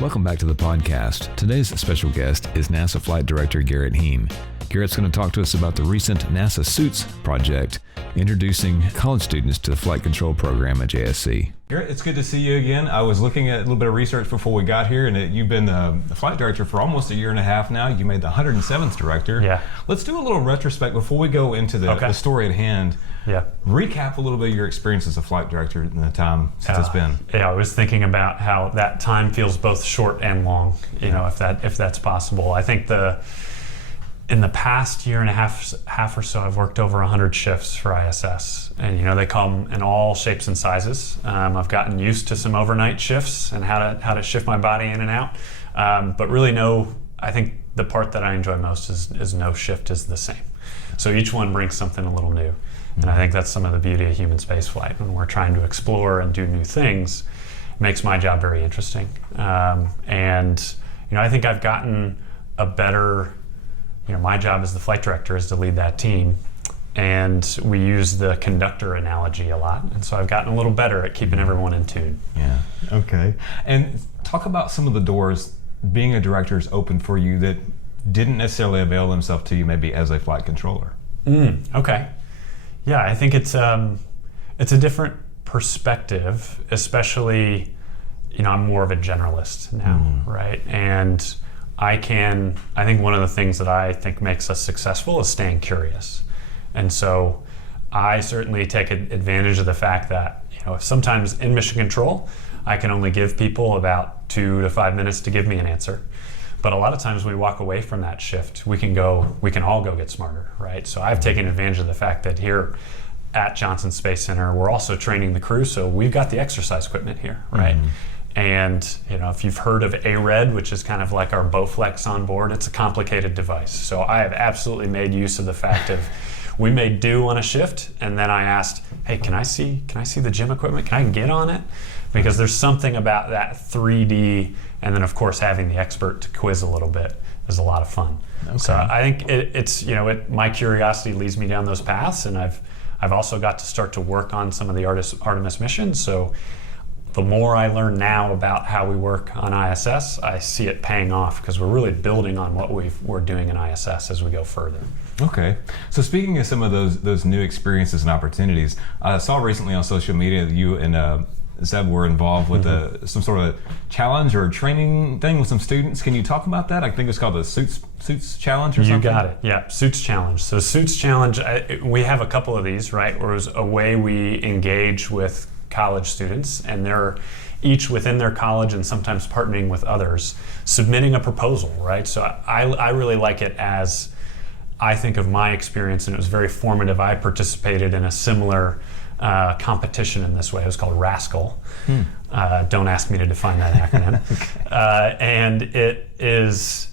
Welcome back to the podcast. Today's special guest is NASA Flight Director Garrett Hehn. Garrett's going to talk to us about the recent NASA Suits project, introducing college students to the flight control program at JSC. Garrett, it's good to see you again. I was looking at a little bit of research before we got here, and you've been the flight director for almost a year and a half now. You made the 107th director. Yeah. Let's do a little retrospect before we go into the story at hand. Yeah. Recap a little bit of your experience as a flight director in the time since it's been. Yeah, I was thinking about how that time feels both short and long, if that's possible. I think in the past year and a half or so, I've worked over 100 shifts for ISS, and they come in all shapes and sizes. I've gotten used to some overnight shifts and how to shift my body in and out. But really, I think the part that I enjoy most is no shift is the same. So each one brings something a little new. And I think that's some of the beauty of human spaceflight. When we're trying to explore and do new things, it makes my job very interesting. And I think I've gotten a better, my job as the flight director is to lead that team. And we use the conductor analogy a lot. And so I've gotten a little better at keeping everyone in tune. Yeah, okay. And talk about some of the doors being a director has opened for you that didn't necessarily avail themselves to you maybe as a flight controller. Okay. Yeah, I think it's a different perspective, especially, I'm more of a generalist now, right? And I think one of the things that I think makes us successful is staying curious. And so I certainly take advantage of the fact that, sometimes in mission control, I can only give people about 2 to 5 minutes to give me an answer. But a lot of times we walk away from that shift, we can all go get smarter, right? So I've taken advantage of the fact that here at Johnson Space Center, we're also training the crew, so we've got the exercise equipment here, right? And if you've heard of ARED, which is kind of like our Bowflex on board, it's a complicated device. So I have absolutely made use of the fact of we may do on a shift, and then I asked, hey, can I see the gym equipment? Can I get on it? Because there's something about that 3D, and then of course having the expert to quiz a little bit is a lot of fun. Okay. So I think it's my curiosity leads me down those paths, and I've also got to start to work on some of the Artemis missions. So the more I learn now about how we work on ISS, I see it paying off because we're really building on what we're doing in ISS as we go further. Okay. So speaking of some of those new experiences and opportunities, I saw recently on social media that you and Zeb were involved with some sort of challenge or training thing with some students. Can you talk about that? I think it's called the Suits Challenge or something? You got it. Yeah, Suits Challenge. So Suits Challenge, we have a couple of these, right? Where it's a way we engage with college students, and they're each within their college and sometimes partnering with others, submitting a proposal, right? So I really like it as I think of my experience, and it was very formative. I participated in a similar competition in this way. It was called Rascal. Don't ask me to define that acronym. And it is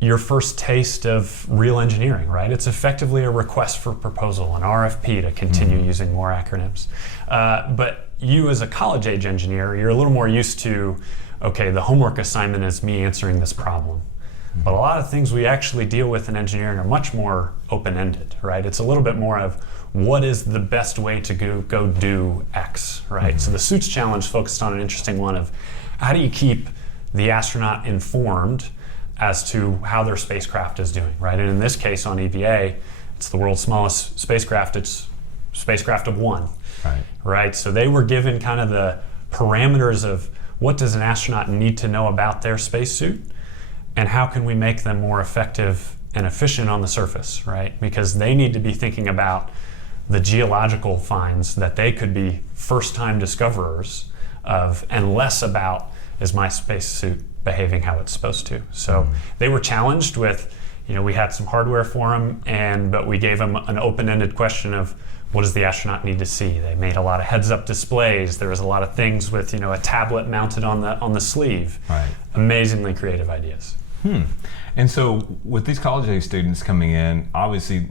your first taste of real engineering, right? It's effectively a request for proposal, an RFP to continue using more acronyms. But you as a college age engineer, you're a little more used to, okay, the homework assignment is me answering this problem. But a lot of things we actually deal with in engineering are much more open-ended, right? It's a little bit more of what is the best way to go do X, right? So the Suits Challenge focused on an interesting one of how do you keep the astronaut informed as to how their spacecraft is doing, right? And in this case on EVA, it's the world's smallest spacecraft. It's spacecraft of one, right? So they were given kind of the parameters of what does an astronaut need to know about their spacesuit, and how can we make them more effective and efficient on the surface, right? Because they need to be thinking about the geological finds that they could be first-time discoverers of, and less about, is my spacesuit behaving how it's supposed to? So they were challenged with, we had some hardware for them, but we gave them an open-ended question of what does the astronaut need to see? They made a lot of heads-up displays. There was a lot of things with, a tablet mounted on the sleeve. Right. Amazingly creative ideas. And so with these college-age students coming in, obviously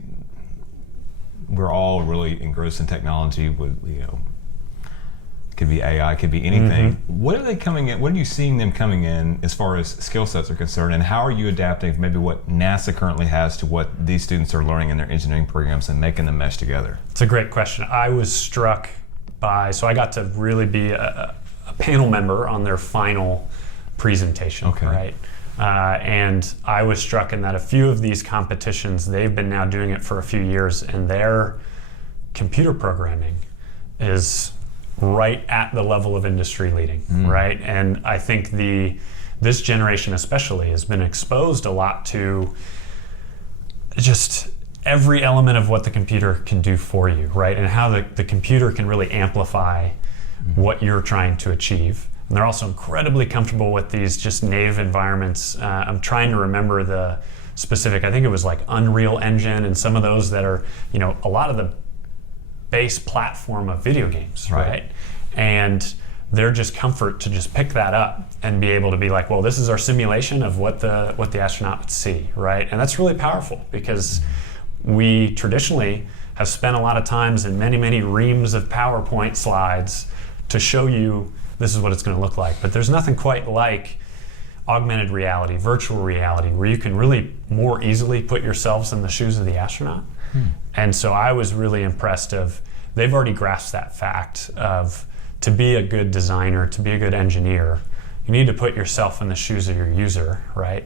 we're all really engrossed in technology with, could be AI, could be anything. What are they coming in? What are you seeing them coming in as far as skill sets are concerned, and how are you adapting maybe what NASA currently has to what these students are learning in their engineering programs and making them mesh together? It's a great question. I was struck by, so I got to really be a panel member on their final presentation, Okay. right? And I was struck in that a few of these competitions, they've been now doing it for a few years, and their computer programming is right at the level of industry leading, right? And I think this generation especially has been exposed a lot to just every element of what the computer can do for you, right? And how the computer can really amplify what you're trying to achieve. And they're also incredibly comfortable with these just native environments. I'm trying to remember the specific, I think it was like Unreal Engine and some of those that are, a lot of the base platform of video games, right? And they're just comfort to just pick that up and be able to be like, well, this is our simulation of what the astronaut would see, right? And that's really powerful because we traditionally have spent a lot of times in many, many reams of PowerPoint slides to show you this is what it's going to look like. But there's nothing quite like augmented reality, virtual reality, where you can really more easily put yourselves in the shoes of the astronaut. And so I was really impressed they've already grasped that fact of, to be a good designer, to be a good engineer, you need to put yourself in the shoes of your user, right?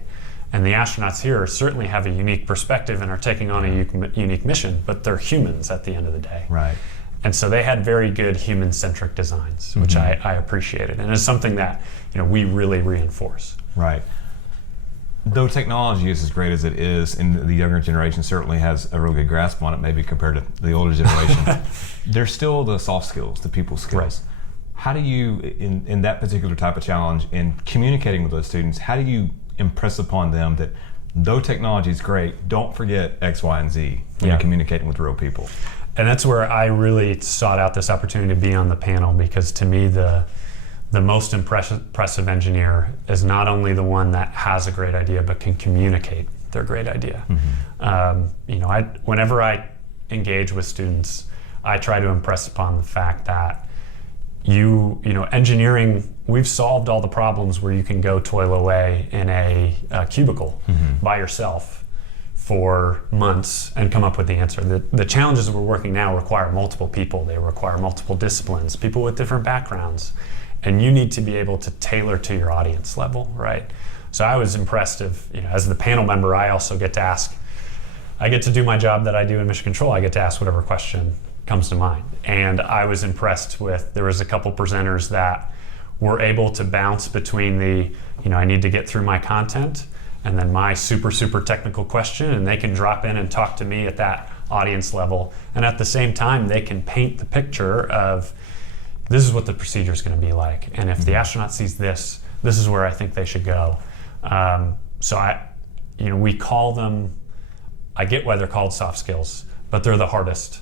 And the astronauts here certainly have a unique perspective and are taking on a unique mission, but they're humans at the end of the day. Right. And so they had very good human-centric designs, which I appreciated. And it's something that we really reinforce. Right. Though technology is as great as it is, and the younger generation certainly has a really good grasp on it, maybe compared to the older generation, there's still the soft skills, the people skills. Right. How do you, in that particular type of challenge, in communicating with those students, how do you impress upon them that though technology is great, don't forget X, Y, and Z when you're communicating with real people? And that's where I really sought out this opportunity to be on the panel, because to me the most impressive engineer is not only the one that has a great idea but can communicate their great idea. Whenever I engage with students, I try to impress upon the fact that engineering, we've solved all the problems where you can go toil away in a cubicle by yourself for months and come up with the answer. The challenges that we're working now require multiple people. They require multiple disciplines, people with different backgrounds. And you need to be able to tailor to your audience level, right? So I was impressed as the panel member, I also get to do my job that I do in Mission Control. I get to ask whatever question comes to mind. And I was impressed there was a couple presenters that were able to bounce between I need to get through my content and then my super, super technical question, and they can drop in and talk to me at that audience level. And at the same time, they can paint the picture of, this is what the procedure is going to be like. And if the astronaut sees this is where I think they should go. We call them, I get why they're called soft skills, but they're the hardest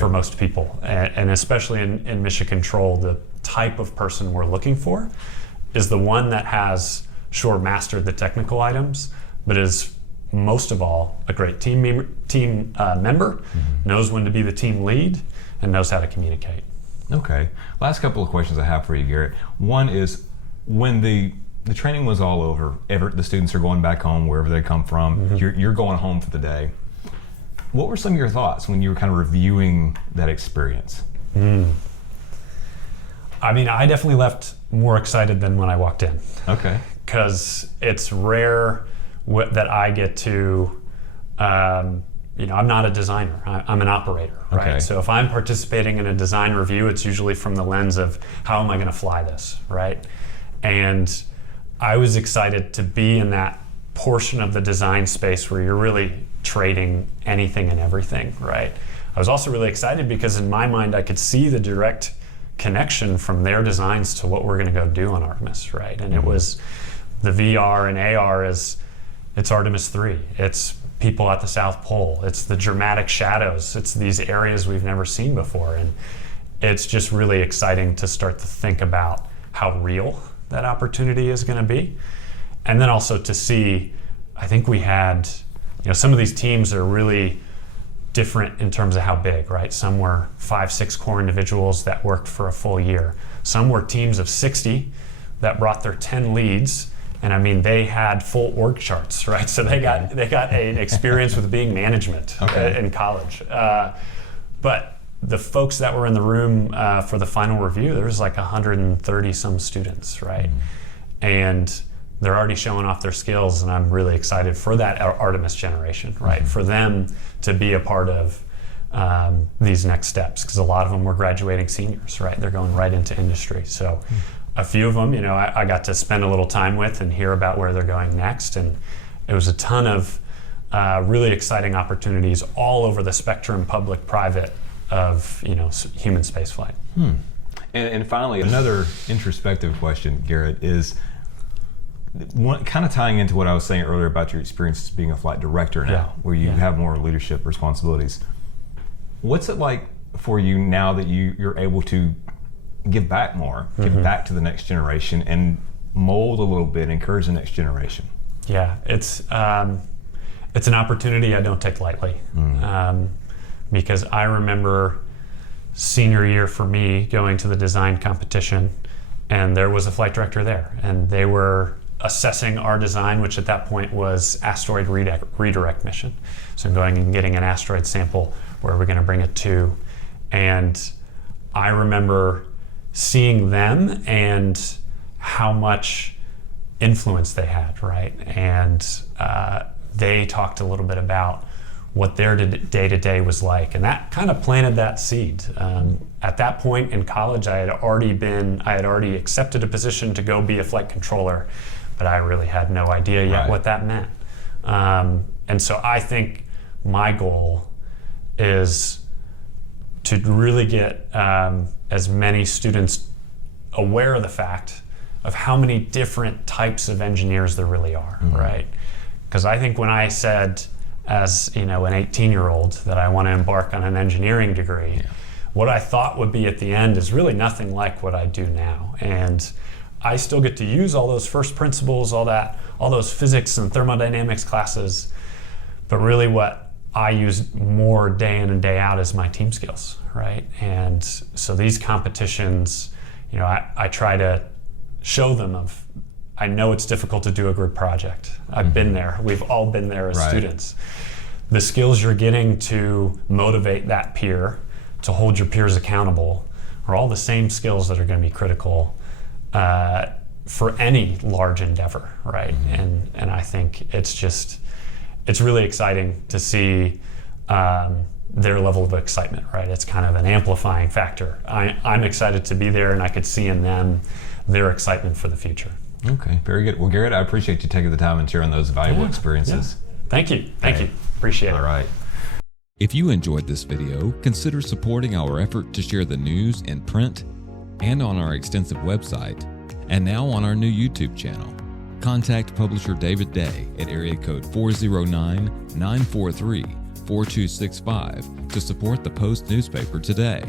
for most people. And especially in Mission Control, the type of person we're looking for is the one that has mastered the technical items, but is most of all a great team member, knows when to be the team lead, and knows how to communicate. Okay. Last couple of questions I have for you, Garrett. One is, when the training was all over, the students are going back home, wherever they come from, you're going home for the day. What were some of your thoughts when you were kind of reviewing that experience? I mean, I definitely left more excited than when I walked in. Okay. Because it's rare that I get to, I'm not a designer, I'm an operator, right? Okay. So if I'm participating in a design review, it's usually from the lens of, how am I gonna fly this, right? And I was excited to be in that portion of the design space where you're really trading anything and everything, right? I was also really excited because in my mind, I could see the direct connection from their designs to what we're gonna go do on Artemis, right? And it was the VR and AR it's Artemis 3. It's people at the South Pole. It's the dramatic shadows. It's these areas we've never seen before. And it's just really exciting to start to think about how real that opportunity is gonna be. And then also to see, I think we had, some of these teams are really different in terms of how big, right? Some were 5-6 core individuals that worked for a full year. Some were teams of 60 that brought their 10 leads. And I mean, they had full org charts, right? So they got an experience with being management in college. But the folks that were in the room for the final review, there was like 130 some students, right? and they're already showing off their skills, and I'm really excited for that Artemis generation, right? For them to be a part of these next steps, because a lot of them were graduating seniors, right? They're going right into industry. So a few of them, you know, I got to spend a little time with and hear about where they're going next, and it was a ton of really exciting opportunities all over the spectrum, public, private, of, you know, human spaceflight. And finally, another introspective question, Garrett, is kind of tying into what I was saying earlier about your experience being a flight director now, where you have more leadership responsibilities. What's it like for you now that you're able to give back more, give back to the next generation, and mold a little bit, encourage the next generation? Yeah, it's an opportunity I don't take lightly, because I remember senior year for me going to the design competition, and there was a flight director there, and they were assessing our design, which at that point was asteroid redirect mission. So going and getting an asteroid sample, where we're going to bring it to. And I remember seeing them and how much influence they had, right? And they talked a little bit about what their day-to-day was like, and that kind of planted that seed. At that point in college, I had already accepted a position to go be a flight controller, but I really had no idea yet what that meant. And so I think my goal is to really get as many students aware of the fact of how many different types of engineers there really are, right? Because I think when I said, as you know, an 18-year-old, that I want to embark on an engineering degree, what I thought would be at the end is really nothing like what I do now. And I still get to use all those first principles, all those physics and thermodynamics classes, but really what I use more day in and day out is my team skills, right? And so these competitions, you know, I try to show them I know it's difficult to do a group project. I've been there. We've all been there as students. The skills you're getting to motivate that peer, to hold your peers accountable, are all the same skills that are going to be critical for any large endeavor, right? And I think it's really exciting to see their level of excitement, right? It's kind of an amplifying factor. I'm excited to be there, and I could see in them their excitement for the future. Okay, very good. Well, Garrett, I appreciate you taking the time and sharing those valuable experiences. Thank you. Thank you. Appreciate it. All right. If you enjoyed this video, consider supporting our effort to share the news in print and on our extensive website, and now on our new YouTube channel. Contact publisher David Day at area code 409-943-4265 to support the Post newspaper today.